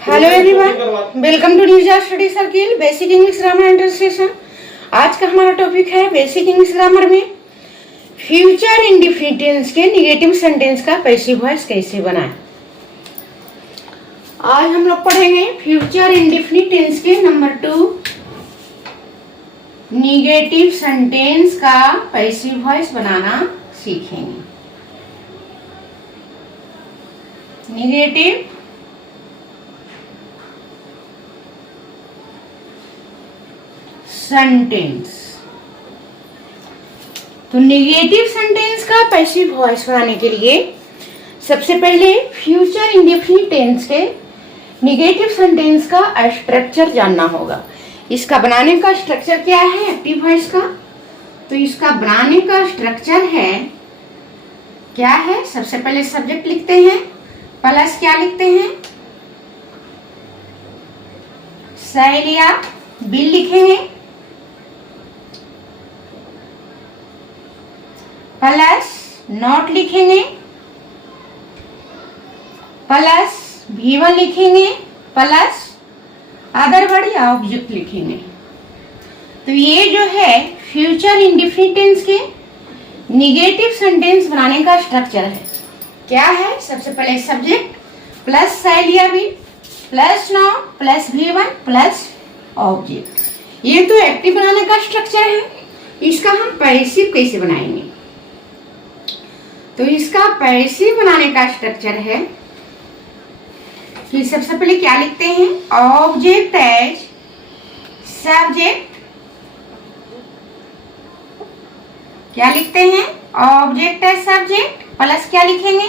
Hello everyone, welcome to news study circle basic English grammar intersession. आज का हमारा topic है बेसिक इंग्लिश ग्रामर में फ्यूचर इंडेफिनिट टेंस के निगेटिव सेंटेंस का पैसिव वॉइस कैसे बनाएं। आज हम लोग पढ़ेंगे फ्यूचर इंडेफिनिट टेंस के नंबर 2 निगेटिव सेंटेंस का पैसिव वॉइस बनाना सीखेंगे। Negative sentence. तो निगेटिव सेंटेंस का पैसिव वॉइस बनाने के लिए सबसे पहले फ्यूचर इंडेफिनिट टेंस के निगेटिव सेंटेंस का स्ट्रक्चर जानना होगा। इसका बनाने का स्ट्रक्चर क्या है एक्टिव वॉइस का? तो इसका बनाने का स्ट्रक्चर है क्या है? सबसे पहले सब्जेक्ट लिखते हैं, प्लस क्या लिखते हैं? शैलिया बिल लिखेंगे, प्लस नॉट लिखेंगे, प्लस V1 लिखेंगे, प्लस अदर वर्ड या ऑब्जेक्ट लिखेंगे। तो ये जो है फ्यूचर इंडेफिनिट टेंस के निगेटिव सेंटेंस बनाने का स्ट्रक्चर है। क्या है? सबसे पहले सब्जेक्ट प्लस शैलिया will plus not plus V1 plus object. ये तो एक्टिव बनाने का स्ट्रक्चर है। इसका हम पैसिव कैसे बनाएंगे? तो इसका पैसिव बनाने का स्ट्रक्चर है कि सबसे पहले क्या लिखते हैं? Object as subject. क्या लिखते हैं? ऑब्जेक्ट एज सब्जेक्ट प्लस क्या लिखेंगे?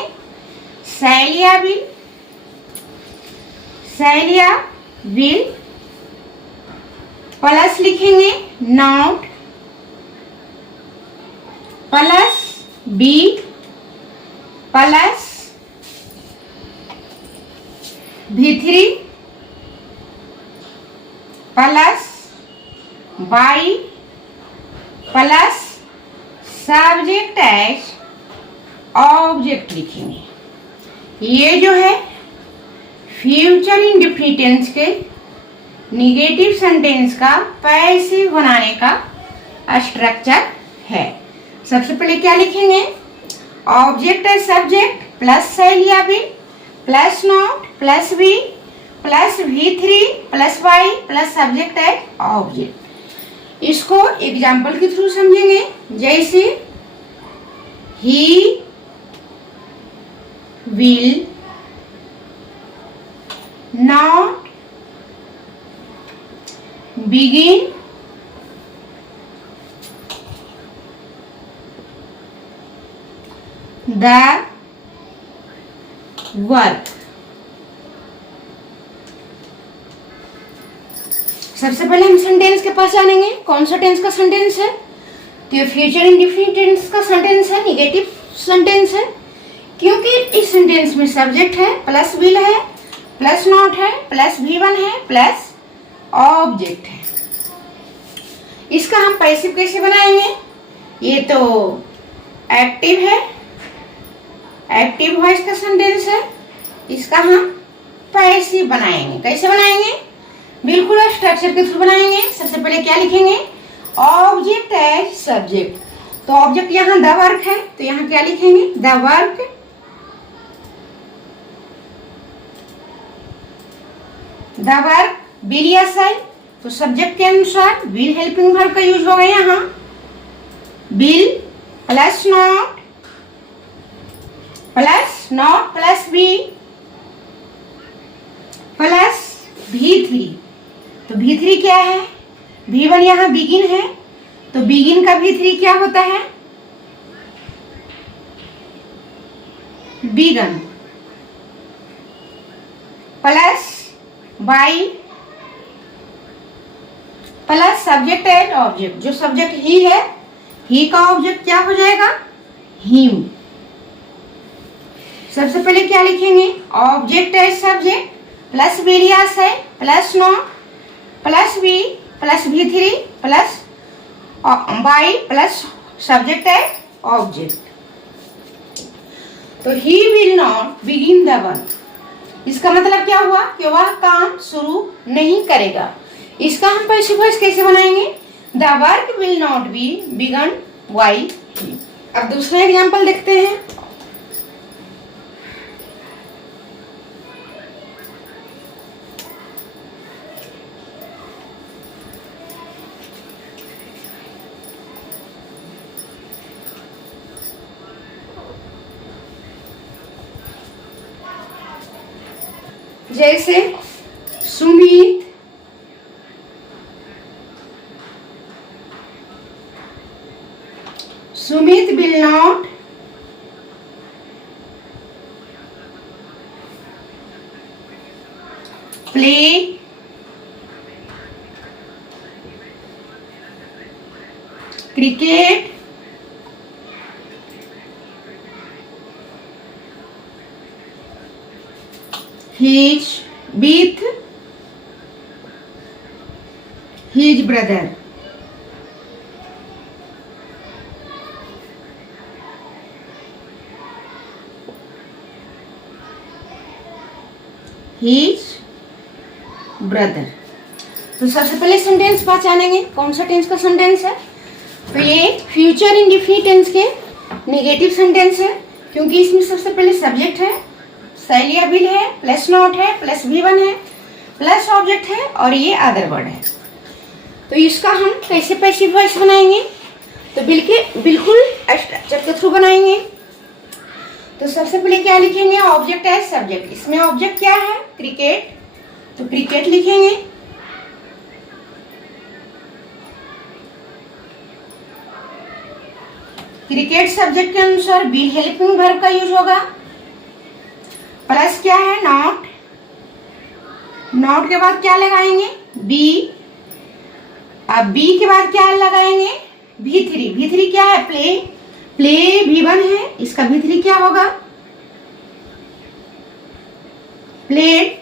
शैलिया बिल, शैलिया बिल प्लस लिखेंगे not plus be plus V3 plus by plus subject as object लिखेंगे। ये जो है फ्यूचर इंडेफिनिट टेंस के निगेटिव सेंटेंस का पैसिव बनाने का स्ट्रक्चर है। सबसे पहले क्या लिखेंगे? ऑब्जेक्ट एज सब्जेक्ट प्लस शैलिया will plus not plus V plus V3 plus Y plus subject as object. इसको एग्जाम्पल के थ्रू समझेंगे। जैसे he will not begin the work. सबसे पहले हम सेंटेंस के पास जानेंगे। कौन सा टेंस का सेंटेंस है? तो ये फ्यूचर इंडेफिनिट टेंस का सेंटेंस है, निगेटिव सेंटेंस है। क्योंकि इस सेंटेंस में सब्जेक्ट है, प्लस विल है, प्लस नॉट है, प्लस V1 है, प्लस ऑब्जेक्ट है। इसका हम पैसिव कैसे बनाएंगे? ये तो एक्टिव है, एक्टिव वॉइस का सेंटेंस है। इसका हम पैसिव बनाएंगे। कैसे बनाएंगे? बिल्कुल स्ट्रक्चर के थ्रू बनाएंगे। सबसे पहले क्या लिखेंगे? Object as subject. तो ऑब्जेक्ट यहाँ द वर्क है, तो यहाँ क्या लिखेंगे? द वर्क बिल या साइन। तो सब्जेक्ट के अनुसार बिल हेल्पिंग वर्ब का यूज होगा। यहाँ will plus not plus be plus V3। तो V3 क्या है? V1 यहाँ बिगिन है, तो बिगिन का V3 क्या होता है? Begun plus by plus subject and object. जो सब्जेक्ट ही है, ही का ऑब्जेक्ट क्या हो जाएगा? हिम। सबसे पहले क्या लिखेंगे? ऑब्जेक्ट एज सब्जेक्ट प्लस विलियस है plus not plus V plus V3 plus by plus subject है ऑब्जेक्ट। तो he will not begin the work. इसका मतलब क्या हुआ कि वह काम शुरू नहीं करेगा। इसका हम पैसिव वॉइस कैसे बनाएंगे? The work will not be begun by him. अब दूसरा एग्जाम्पल देखते हैं। जैसे Sumit will not play cricket with his brother. His brother। तो सबसे पहले सेंटेंस पहचानेंगे कौन सा टेंस का सेंटेंस है। तो ये फ्यूचर इंडेफिनिट टेंस के नेगेटिव सेंटेंस है, क्योंकि इसमें सबसे पहले सब्जेक्ट है, शैल या विल है, प्लस नॉट है, प्लस V1 है, प्लस ऑब्जेक्ट है और ये अदर वर्ड है। तो इसका हम कैसे पैसिव वॉइस बनाएंगे? तो बिल्कुल स्ट्रक्चर के थ्रू बनाएंगे। तो सबसे पहले क्या लिखेंगे? Object as subject. इसमें ऑब्जेक्ट क्या है? क्रिकेट, तो क्रिकेट लिखेंगे। क्रिकेट सब्जेक्ट के अनुसार विल हेल्पिंग वर्ब का यूज होगा। प्लस क्या है? नॉट। नॉट के बाद क्या लगाएंगे? बी। अब बी के बाद क्या लगाएंगे? V3। V3 क्या है? प्ले। प्ले V1 है, इसका V3 क्या होगा? प्लेड।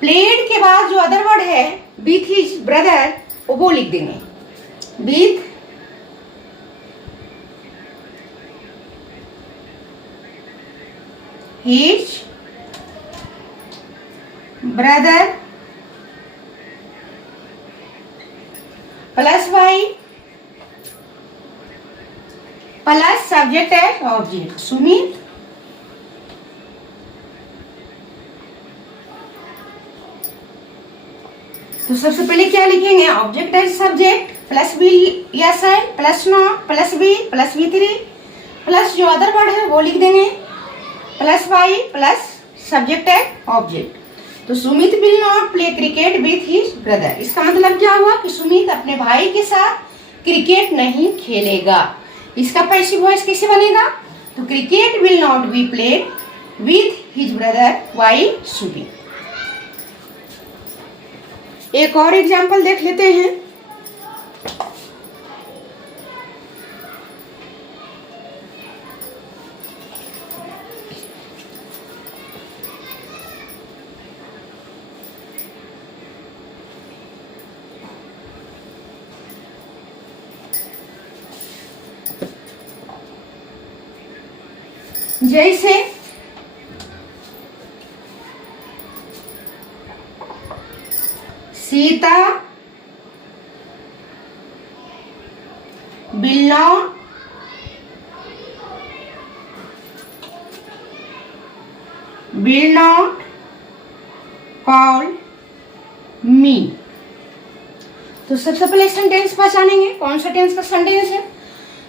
प्लेड के बाद जो अदर वर्ड है विथ हिज ब्रदर, वो लिख देंगे with his brother plus by plus subject as object Sumit. तो सबसे पहले क्या लिखेंगे? Object as subject plus will या shall plus not plus be plus V3 plus जो अदर वर्ड है वो लिख देंगे plus by plus subject as object. तो Sumit will not play cricket with his brother. इसका मतलब क्या हुआ कि सुमित अपने भाई के साथ क्रिकेट नहीं खेलेगा। इसका पैसिव वॉइस कैसे बनेगा? तो cricket will not be played with his brother by Sumit. एक और एग्जाम्पल देख लेते हैं। जैसे Sita will not call me। तो सबसे पहले सेंटेंस पहचानेंगे कौन सा टेंस का सेंटेंस है।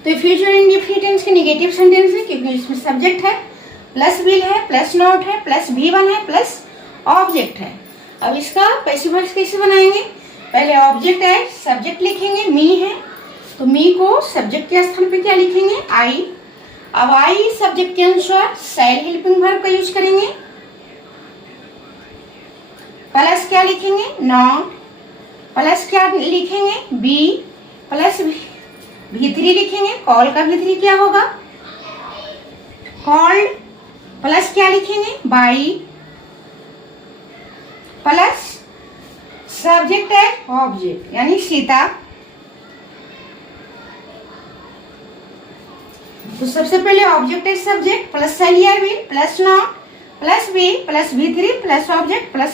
तो फ्यूचर इंडेफिनिट टेंस के नेगेटिव सेंटेंस है, क्योंकि इसमें सब्जेक्ट है, प्लस विल है, प्लस नॉट है, प्लस V1 है, प्लस ऑब्जेक्ट है। अब इसका पैसिव वॉइस कैसे बनाएंगे? पहले ऑब्जेक्ट है, सब्जेक्ट लिखेंगे, मी है, तो मी को सब्जेक्ट के स्थान पे क्या लिखेंगे? आई। अब आई सब्जेक्ट के अनुसार शैल हेल्पिंग वर्ब का यूज करेंगे। प्लस क्या लिखेंगे? नॉट। प्लस क्या लिखेंगे? बी प्लस V3 लिखेंगे। कॉल का V3 क्या होगा? कॉल्ड। प्लस क्या लिखेंगे? बाई प्लस सब्जेक्ट है ऑब्जेक्ट यानी सीता। तो सबसे पहले ऑब्जेक्ट है सब्जेक्ट प्लस शैल या will plus not plus V3 plus object plus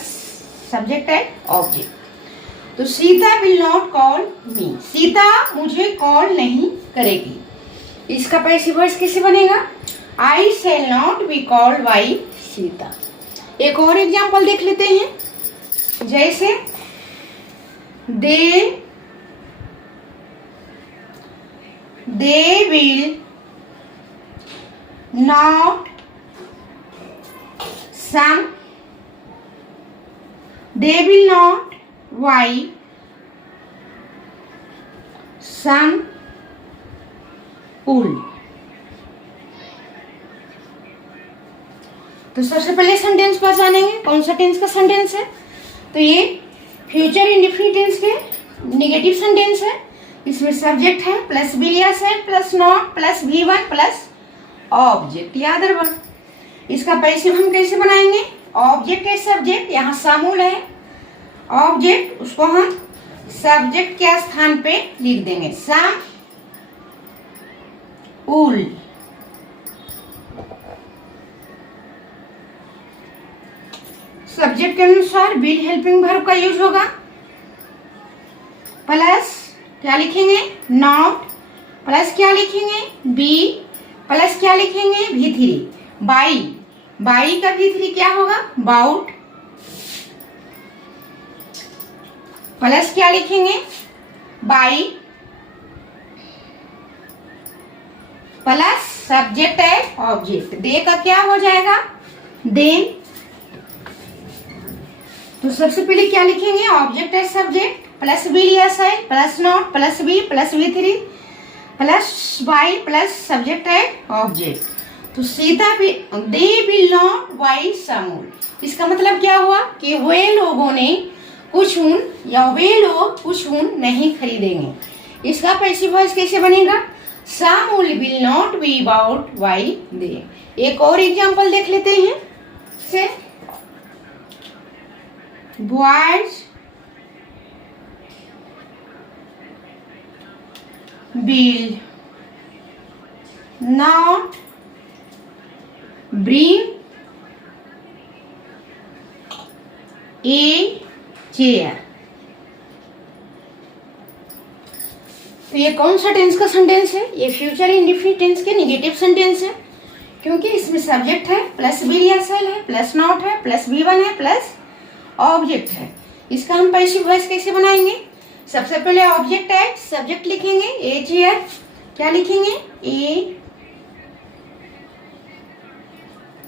subject है ऑब्जेक्ट। तो Sita will not call me, Sita मुझे कॉल नहीं करेगी। इसका पैसिव वॉइस कैसे बनेगा? I shall not be called by Sita. एक और एग्जाम्पल देख लेते हैं, जैसे they will not some, they will not buy some wool। तो सबसे पहले सेंटेंस पहचानेंगे कौन सा टेंस का सेंटेंस है। तो ये फ्यूचर इंडेफिनिट टेंस के नेगेटिव सेंटेंस है। इसमें सब्जेक्ट है प्लस बिलियस है plus not plus V1 plus object या अदर वर्ब। इसका पैसिव हम कैसे बनाएंगे? ऑब्जेक्ट है सब्जेक्ट, यहाँ सामूल है ऑब्जेक्ट, उसको हम सब्जेक्ट के स्थान पे लिख देंगे सम ऊल। सब्जेक्ट के अनुसार विल हेल्पिंग वर्ब का यूज होगा। प्लस क्या लिखेंगे? नॉट प्लस क्या लिखेंगे? बी प्लस क्या लिखेंगे? V3 बाई का V3 क्या होगा? बाउट प्लस क्या लिखेंगे? बाई प्लस सब्जेक्ट है ऑब्जेक्ट, दे का क्या हो जाएगा? देन। तो सबसे पहले क्या लिखेंगे? ऑब्जेक्ट है सब्जेक्ट प्लस बिलियस है plus not plus be plus V3 plus by plus subject है ऑब्जेक्ट। तो सीता भी they will not buy some wool. इसका मतलब क्या हुआ कि वे लोगों ने कुछ ऊन या वे लोग कुछ ऊन नहीं खरीदेंगे। इसका पैसिव वॉइस कैसे बनेगा? Some wool will not be bought by they. एक और एग्जांपल देख लेते हैं, these boys will not bring a chair। तो ये कौन सा टेंस का सेंटेंस है? ये फ्यूचर इंडेफिनिट टेंस के नेगेटिव सेंटेंस है, क्योंकि इसमें सब्जेक्ट है प्लस बिलियसल है प्लस नॉट है प्लस V1 है प्लस ऑब्जेक्ट है। इसका हम पैसिव वॉइस कैसे बनाएंगे? सबसे पहले ऑब्जेक्ट है सब्जेक्ट लिखेंगे ए चेयर, क्या लिखेंगे? ए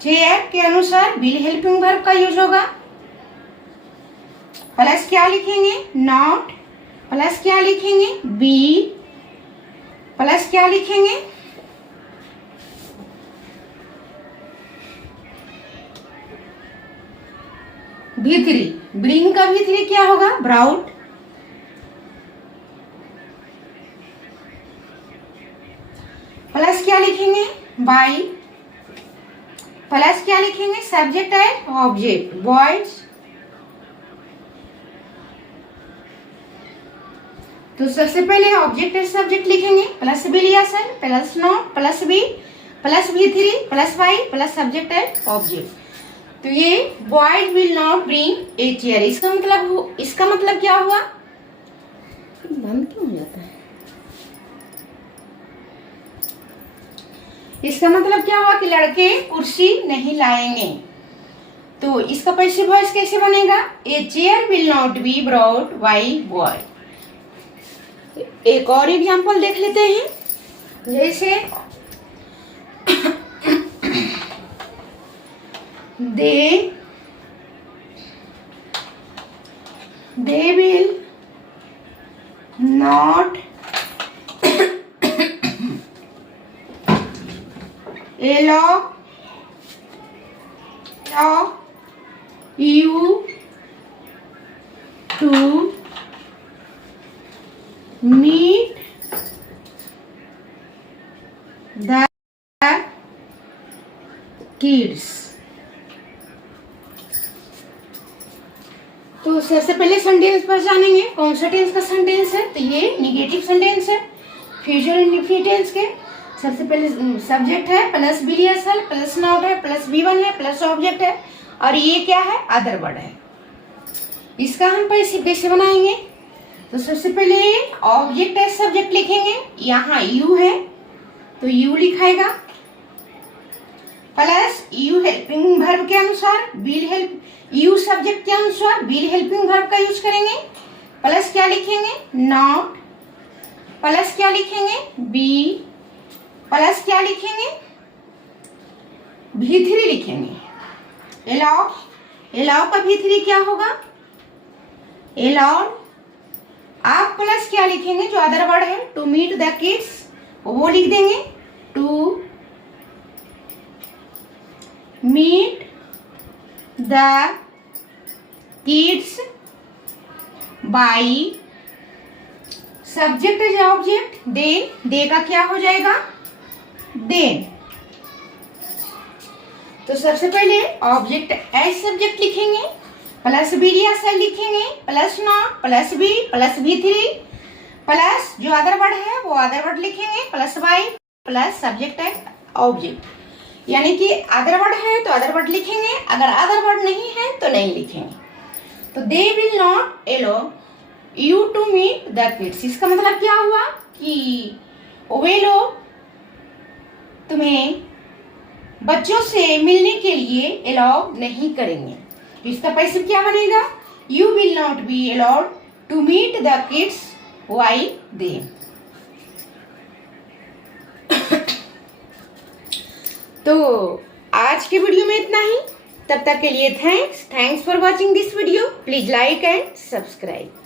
चेयर के अनुसार विल हेल्पिंग वर्ब का यूज होगा। प्लस क्या लिखेंगे? नॉट प्लस क्या लिखेंगे? बी प्लस क्या लिखेंगे? V3। ब्रिंग का V3 क्या होगा? ब्राउट। प्लस क्या लिखेंगे? बाई प्लस क्या लिखेंगे? सब्जेक्ट है ऑब्जेक्ट बॉयज। तो सबसे पहले ऑब्जेक्ट है सब्जेक्ट लिखेंगे प्लस बिलियस है plus not plus be plus V3 plus by plus subject है ऑब्जेक्ट। तो ये boys will not bring a chair. इसका मतलब क्या हुआ? बंद क्यों हो जाता है? इसका मतलब क्या हुआ कि लड़के कुर्सी नहीं लाएंगे। तो इसका पैसिव वॉइस कैसे बनेगा? A chair will not be brought by boy. एक और एग्जांपल देख लेते हैं, जैसे they will not allow you to meet the kids। तो सबसे पहले सेंटेंस पर जानेंगे कौन सा टेंस का सेंटेंस है। तो ये निगेटिव सेंटेंस है फ्यूचर इंडेफिनिट टेंस के। सबसे पहले सब्जेक्ट है प्लस बिलियसल प्लस नॉट है प्लस प्लस B1 है, प्लस ऑब्जेक्ट है, और ये क्या है, अदर वर्ड है। इसका हम कैसे बनाएंगे? तो सबसे पहले ऑब्जेक्ट एज सब्जेक्ट लिखेंगे। यहाँ यू है तो यू लिखाएगा, प्लस यू हेल्पिंग वर्ब के अनुसार विल हेल्प, यू सब्जेक्ट के अनुसार विल हेल्पिंग वर्ब का यूज करेंगे, प्लस क्या लिखेंगे, नॉट, प्लस क्या लिखेंगे, बी, प्लस क्या लिखेंगे, V3 लिखेंगे। एलाउ, एलाउ का V3 क्या होगा, एलाउड। आप प्लस क्या लिखेंगे, जो अदर वर्ड है, टू मीट द किड्स, वो लिख देंगे, to meet the kids by, subject is object, they का क्या हो जाएगा, देन। तो सबसे पहले ऑब्जेक्ट एज सब्जेक्ट लिखेंगे, प्लस BDSL लिखेंगे, plus not, plus be, plus V3, plus जो अदर वर्ड है वो अदर वर्ड लिखेंगे, प्लस बाई, प्लस सब्जेक्ट है ऑब्जेक्ट। यानी कि अदर वर्ड है तो अदर वर्ड लिखेंगे, अगर अदर वर्ड नहीं है तो नहीं लिखेंगे। तो they will not allow you to meet the kids, इसका मतलब क्या हुआ कि वे लोग तुम्हें बच्चों से मिलने के लिए अलाउ नहीं करेंगे। तो इसका पैसिव क्या बनेगा, you will not be allowed to meet the kids while they. तो आज के वीडियो में इतना ही, तब तक के लिए thanks for watching this video. Please like and subscribe.